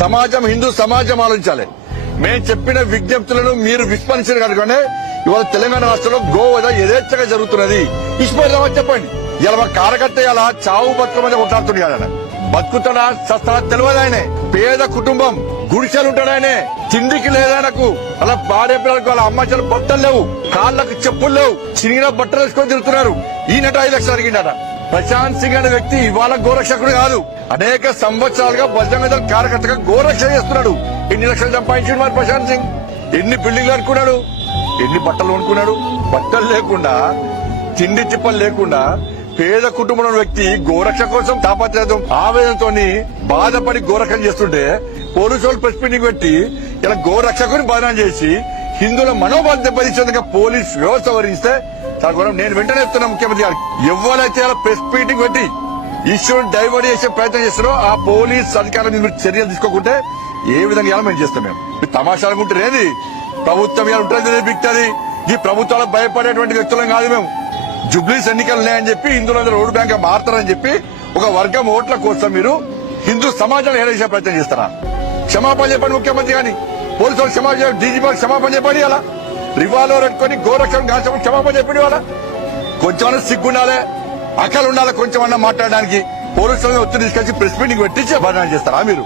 సమాజం హిందూ సమాజం ఆలోచించాలి. మేము చెప్పిన విజ్ఞప్తులను మీరు విస్మరించారు కనుకనే ఇవాళ తెలంగాణ రాష్ట్రంలో గోవధ యథేచ్ఛగా జరుగుతున్నది. ఇష్టపడదామని చెప్పండి. ఇలా మా కార్యకర్త ఇలా చావు బతుకమని కొట్లాడుతున్నాడు. బతుకుతాడా చస్తాడా తెలియదు. ఆయనే పేద కుటుంబం, గుడిసెలుంటాడు. ఆయనే తిండికి లేదాయనకు. అలా భార్య పిల్లలకు వాళ్ళ అమ్మాయిలు బట్టలు లేవు, కాళ్ళకు చెప్పులు లేవు, చిరిగిన బట్టలు వేసుకొని తిరుగుతున్నారు. ఈయనట 5 లక్షలు అడిగిండట. ప్రశాంత్ సింగ్ అనే వ్యక్తి ఇవాళ గోరక్షకుడు కాదు, అనేక సంవత్సరాలుగా బజరంగ దళ్ కార్యకర్తగా గోరక్ష చేస్తున్నాడు. ఎన్ని లక్షలు సంపాదించాడు మరి ప్రశాంత్ సింగ్? ఎన్ని బిల్డింగ్లు అనుకున్నాడు? ఎన్ని బట్టలు అనుకున్నాడు? బట్టలు లేకుండా, తిండి చిప్పలు లేకుండా పేద కుటుంబంలో వ్యక్తి గోరక్ష కోసం తాపత్రయం ఆవేదనతో బాధపడి గోరక్షణ చేస్తుంటే పోలీసు వాళ్ళు ప్రెస్ మీటింగ్ పెట్టి ఇలా గోరక్షకుని బదనాం చేసి హిందువుల మనోభావం దెబ్బతీసేందుకు పోలీస్ వ్యవస్థ వరిస్తే నేను వెంటనే చెప్తున్నా ముఖ్యమంత్రి గారికి, ఎవరైతే ప్రెస్ మీటింగ్ పెట్టి ఇష్యూని డైవర్ట్ చేసే ప్రయత్నం చేస్తారో ఆ పోలీస్ అధికారుల మీద చర్యలు తీసుకోకుంటే ఏ విధంగా ఇలా మేము చేస్తాం. మేము తమాషాలనుకుంటే ఏది ప్రభుత్వం ఇలా ఉంటుంది బిక్తుంది. ఈ ప్రభుత్వాలకు భయపడేటువంటి వ్యక్తులం కాదు మేము. జుబ్లీస్ ఎన్నికలు ఉన్నాయని చెప్పి హిందువులందరూ ఓటు బ్యాంక్ మారుతారని చెప్పి ఒక వర్గం ఓట్ల కోసం మీరు హిందూ సమాజాన్ని హేళన చేసే ప్రయత్నం చేస్తారా? క్షమాపణ చెప్పండి ముఖ్యమంత్రి గాని, పోలీసు వాళ్ళు క్షమాపణ, డీజీపీ క్షమాపణ చెప్పండి. అలా రివాల్వర్ పెట్టుకుని గోరక్షణ కాల్చమని క్షమాపణ చెప్పండి. వాళ్ళ కొంచెమన్నా సిగ్గుండాలే, అక్కలు ఉండాలి కొంచెమన్నా మాట్లాడడానికి. పోలీసులను ఒత్తిడి తీసుకొచ్చి ప్రెస్ మీటింగ్ పెట్టి బదనాలు చేస్తారా మీరు?